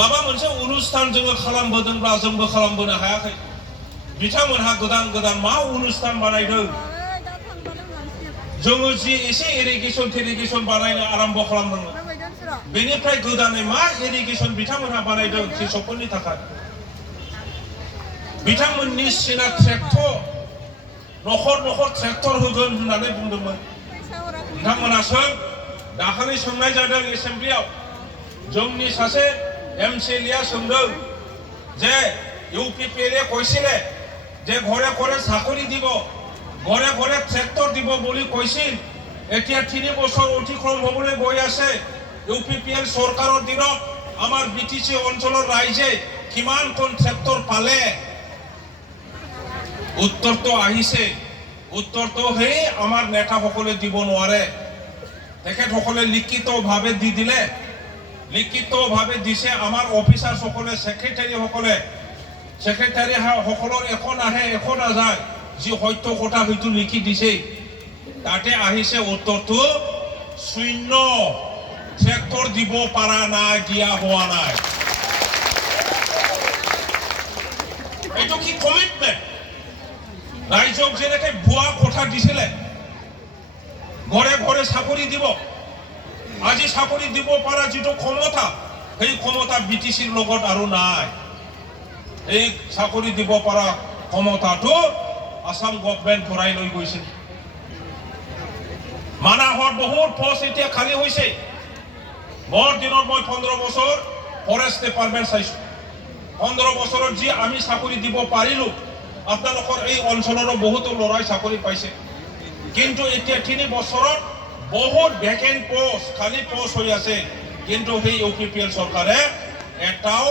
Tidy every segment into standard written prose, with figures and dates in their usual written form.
माबा मोनसे अनुष्ठान जोङो खालामबोदोंब्ला जोंबो खालामबोनो हायाखै बिथांमोनहा गोदान गोदान मा अनुष्ठान बानायदों जोङो जि एसे इरिगेसन बानायनो आरम्भ खालामदोंमोन बेनिफ्राय गोदानै मा इरिगेसन बिथांमोनहा बानायदों कृषकफोरनि थाखाय बिथांमोननि सिना ट्रेक्टर न'खर न'खर ट्रेक्टर होगोन होननानै बुंदोंमोन बिथांमोना दाखालि सोंनाय जादों एसेम्ब्लियाव जोंनि सासे एमसिएलए सोंदों जे ইউপিপিএলে কৈছিলে যে ঘৰে ঘৰে চাকৰি দিব ঘৰে ঘৰে ট্ৰেক্টৰ দিব বুলি কৈছিল এতিয়া 3 বছৰ অতিক্ৰম হ'বলৈ গৈ আছে ইউপিপিএল চৰকাৰৰ দিনত আমাৰ বিটিসি অঞ্চলৰ ৰাইজে কিমান কোন ট্ৰেক্টৰ পালে উত্তৰটো আহিছে উত্তৰটো হে আমাৰ নেতাসকলে দিব নোৱাৰে তেখেতসকলে লিখিতভাৱে দি দিলে লিখিতভাৱে দিছে আমাৰ অফিচাৰ সকলে সেক্ৰেটাৰী সকলৰ এখন আহে এখন নাযায় যি সত্য কথা হয়তো লিখি দিছে তাতে আহিছে উত্তৰটো শূন্য ট্ৰেক্টৰ দিব পাৰা নাই দিয়া হোৱা নাই এইটো কি কমিটমেন্ট ৰাইজক যেনেকৈ ভুৱা কথা দিছিলে ঘৰে ঘৰে চাকৰি দিব আজি চাকৰি দিব পাৰা যিটো ক্ষমতা সেই ক্ষমতা বিটিসিৰ লগত আৰু নাই এই চাকৰি দিব পাৰা ক্ষমতাটো আসাম গভৰ্ণমেণ্ট ঘূৰাই লৈ গৈছিল মানাহত বহুত পোষ্ট এতিয়া খালি হৈছে মোৰ দিনত মই 15 বছৰ ফৰেষ্ট ডিপাৰ্টমেণ্ট চাইছো 15 বছৰত যি আমি চাকৰি দিব পাৰিলো আপোনালোকৰ এই অঞ্চলৰ বহুত লৰাই চাকৰি পাইছে কিন্তু এতিয়া 3 বছৰত বহুত ভ্যাকেন্ট পোষ্ট খালি পোষ্ট হৈ আছে কিন্তু সেই ইউপিপিএল চৰকাৰে এটাও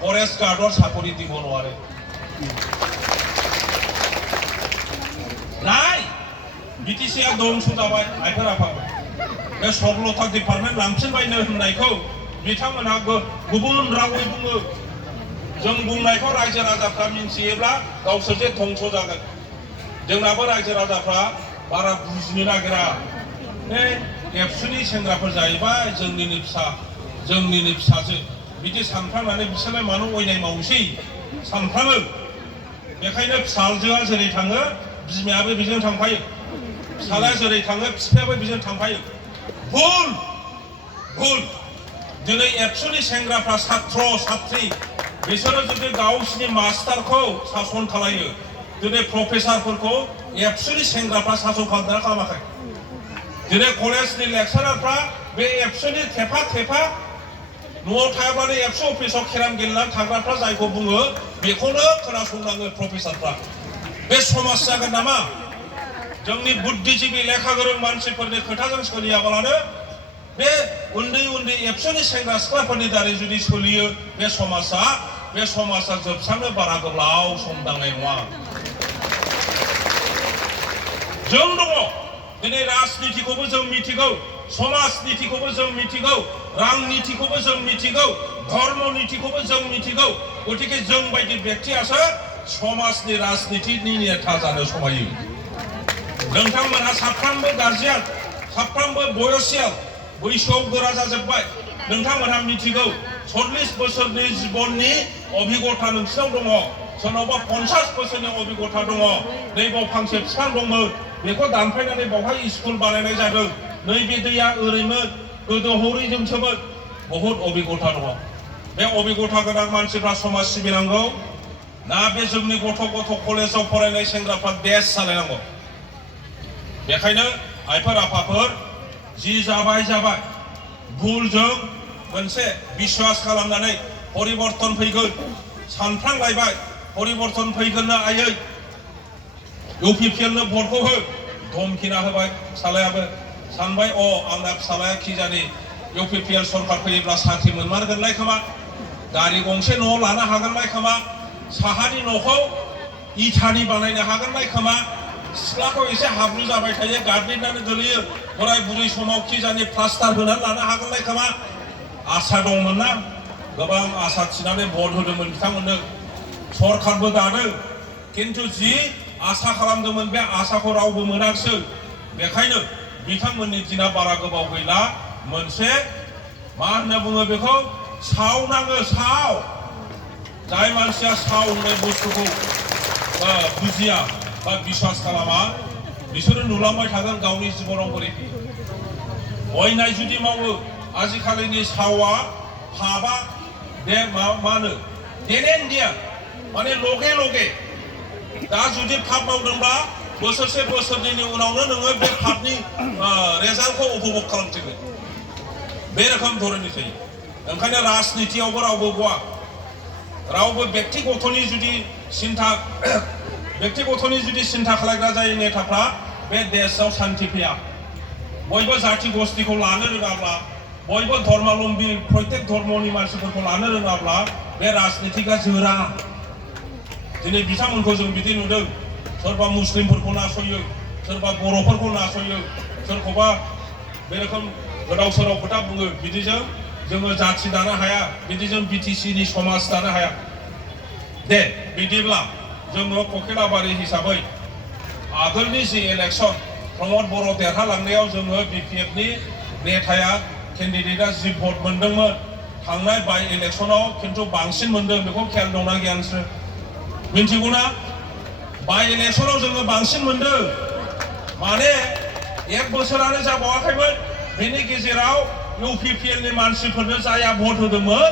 ফৰেষ্ট গাৰ্ডৰ চাকৰি দিব নোৱাৰে নাই বিটিসি দংশ जाबाय आइफोर आफाबाय बे सरलथा डिपार्टमेन्ट लांफिनबायनो होननायखौ बिथांमोनहा गुबुन रावै बुङो जों बुंनायखौ रायजो राजाफ्रा मिन्थियोब्ला गावसोरजे धंस जागोन जोंनाबो रायजो राजाफ्रा बारा बुजिनो नागिरा बे एबसुनि सेंग्राफोर जाहैबाय जोंनिनो फिसाजो बिदि सानफ्रांनानै बिसोरलाय मानो अयनाय मावसै सानफ्राङो बेखायनो फिसाजोआ जेरै थाङो बिमायाबो बेजों थांफायो फिसालाया जेरै थाङो बिफायाबो बेजों थांफायो भुल दिनै एबसुनि सेंग्राफ्रा छात्र छात्री बिसोरो जुदि गावसिनि मास्टारखौ सासन खालायो दिनै प्रफेसारफोरखौ एबसुनि सेंग्राफ्रा सासन खालामना खालामाखै दिनै कलेजनि लेक्सारारफ्रा बे एबसुनि थेफा न'आव थायाब्लानो एबसु अफिसाव खेराम गेलेनानै थाग्राफ्रा जायखौ बुङो बेखौनो खोनासंनाङो प्रफेसारफ्रा बे समाज जागोन नामा जोंनि बुद्धिजीबि लेखा गोरों मानसिफोरनि खोथाजों सोलियाब्लानो बे उन्दै एबसुनि सेंग्रा सिख्लाफोरनि दारै जुदि सोलियो बे समाजा जोबस्रांनो बारा गोलाव सम नांनाय नङा जों दङ दिनै राजनितिखौबो जों मिथिगौ समाज नीतिखौबो जों मिथिगौ रां नीतिखौबो जों मिथिगौ धर्म नीतिखौबो जों मिथिगौ गतिके जों बायदि व्यक्तियासो समाजनि राजनितिनि नेता जानो समायो नोंथांमोनहा साफ्रोमबो गार्जियान साफ्रोमबो बयसियाल बैसोआव गोरा जाजोबबाय नोंथांमोनहा मिथिगौ 40 बोसोरनि जीवननि अभिज्ञता नोंसिनाव दङ सोरनावबा 50 बोसोरनि अभिज्ञता दङ नैबाव फांसे बिफां दंमोन बेखौ दानफायनानै बावहाय स्कुल बानायनाय जादों नैबे दैया ओरैमोन गोदो हरैजोंसोमोन बहुत अभिज्ञता दङ बे अभिज्ञता गोनां मानसिफ्रा समाज सिबिनांगौ ना बे जोंनि गथ' कलेजाव फरायनाय सेंग्राफ्रा देश सालायनांगौ बेखायनो आइफोर आफाफोर जी जाबाय भुलजों मोनसे बिश्वास खालामनानै परिवर्तन फैगोन सानफ्रांलायबाय परिवर्तन फैगोननो आयै इउपिपिएलनो भटखौ हो धमकिना होबाय फिसालायाबो सानबाय आंना फिसालाया खिजानि इउपिपिएल सरकार फैयोब्ला साख्रि मोनमारगोनलाय खोमा गारि गंसे न'आव लानो हागोनलाय खोमा साहानि न'खौ इटानि बानायनो हागोनलाय खोमा सिथ्लाखौ एसे हाब्रु जाबाय थायो गाग्लिनानै गोलैयो बोराय बुरै समाव खिजानि प्लास्टार होनानै लानो हागोनलाय खोमा आसा दंमोन ना गोबां आसा थिनानै भट होदोंमोन बिथांमोननो सरकारबो दादों किन्तु जि आसा खालामदोंमोन बे आसाखौ रावबो मोनाखिसै बेखायनो बिथांमोननि दिना बारा गोबाव गैला मोनसे मा होनना बुङो बेखौ सावनाङो साव जाय मानसिया साव होननाय बुस्थुखौ बुजिया बा बिश्वास खालामा बिसोरो नुलांबाय थागोन गावनि जिबनाव बोरै अयनाय जुदि मावो आजिखालिनि सावा फाबा दे मा होनो देनेन दिया माने लगे लगे दा जुदि फाब मावदोंब्ला बोसोरसे बोसोरनैनि उनावनो नोङो बे फाबनि रेजाल्टखौ उपभोग खालामसिगोन बे रोखोम धरननि थायो ओंखायनो राजनितियावबो रावबो गवा रावबो व्यक्तिगतनि जुदि सिन्था खालामग्रा जायो नेताफ्रा बे देशआव शान्ति फैया बयबो जाति गोष्ठीखौ लानो रोङाब्ला बयबो धर्मावलम्बी प्रत्येक धर्मनि मानसिफोरखौ लानो रोङाब्ला बे राजनितिका जोरा दिनै बिथांमोनखौ जों बिदि नुदों सोरबा मुस्लिमफोरखौ नासयो सोरबा बर'फोरखौ नासयो सोरखौबा बे रोखोम गोदाव सोराव खोथा बुङो बिदिजों जोङो जाथि दानो हाया बिदिजों बिटिसिनि समाज दानो हाया दे बिदिब्ला जोङो ककिलाबारि हिसाबै आगोलनि जि इलेक्सन प्रमद बर' देरहालांनायाव जोङो बिपिएफनि नेताया केन्डिडेटआ जि भट मोनदोंमोन थांनाय बाय इलेक्सनाव खिन्थु बांसिन मोनदों बेखौ खेयाल दंना गैया नोंसोर मिन्थिगौना बाय इलेक्सनाव जोङो बांसिन मोनदों माने एक बोसोरानो जाबावाखैमोन बेनि गेजेराव इउपिपिएलनि मानसिफोरनो जाया भट होदोंमोन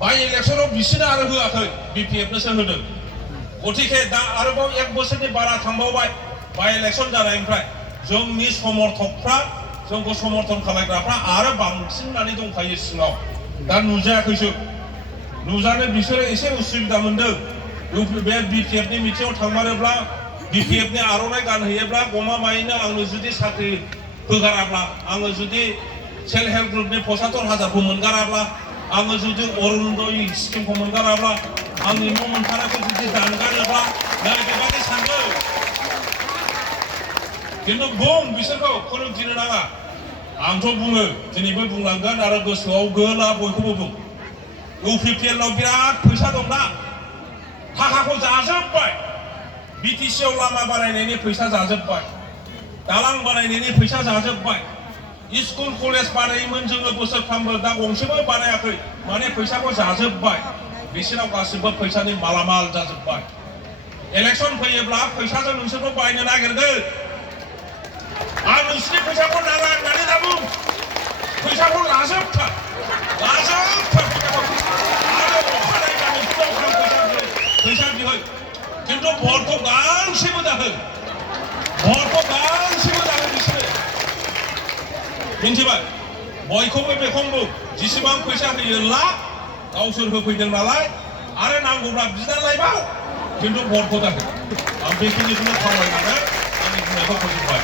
बाय इलेक्सनाव बिसोरनो आरो होआखै बिपिएफनोसो होदों गतिके दा आरोबाव एक बोसोरनि बारा थांबावबाय बाय इलेक्सन जानायनिफ्राय जोंनि समर्थकफ्रा जोंखौ समर्थन खालामग्राफ्रा आरो बांसिननानै दंखायो सिङाव दा नुजायाखैसो नुजानो बिसोरो एसे उसुबिदा मोनदों बे बिपिएफनि मिटिङाव थांमारोब्ला बिपिएफनि आर'नाइ गानहैयोब्ला गमामायैनो आंनो जुदि साख्रि होगाराब्ला आङो जुदि सेल्फ हेल्प ग्रुपनि 75,000खौ मोनगाराब्ला आङो जुदि अरुणोदय स्किमखौ मोनगाराब्ला आंनि न' मोनखानायखौ जुदि दानगारोब्ला नै बेबायदि सानदों खिन्थु बुं बिसोरखौ खुनु गिनो नाङा आंथ' बुङो दिनैबो बुंलांगोन आरो गोसोआव गोला बयखौबो बुं इउपिपिएलनाव बिराद फैसा दंना थाखाखौ जाजोब्बाय बिटिसिआव लामा बानायनायनि फैसा जाजोब्बाय दालां बानायनायनि फैसा जाजोब्बाय स्कुल कलेज बानायोमोन जोङो बोसोरफ्रामबो दा गंसेबो बानायाखै माने फैसाखौ जाजोब्बाय बिसोरनाव गासिबो फैसानि मालामाल जाजोब्बाय इलेक्सन फैयोब्ला फैसाजों नोंसोरखौ बायनो नागिरगोन आं नोंसोरनि फैसाखौ नाङा होननानै दा बुं फैसाखौ लाजोबथार फैसाखौ आरो अखानायनानै फैसा बिहै खिन्थु भटखौ गांसेबो दाहो बिसोरो मिन्थिबाय बयखौबो बेखौबो जेसेबां फैसा होयो ला गावसोर होफैदों नालाय आरो नांगौब्ला बिना लायबाव खिन्थु भटखौ दाहो आं बेखिनिखौनो खावलायनानै आंनि बुंनायखौ फोजोबबाय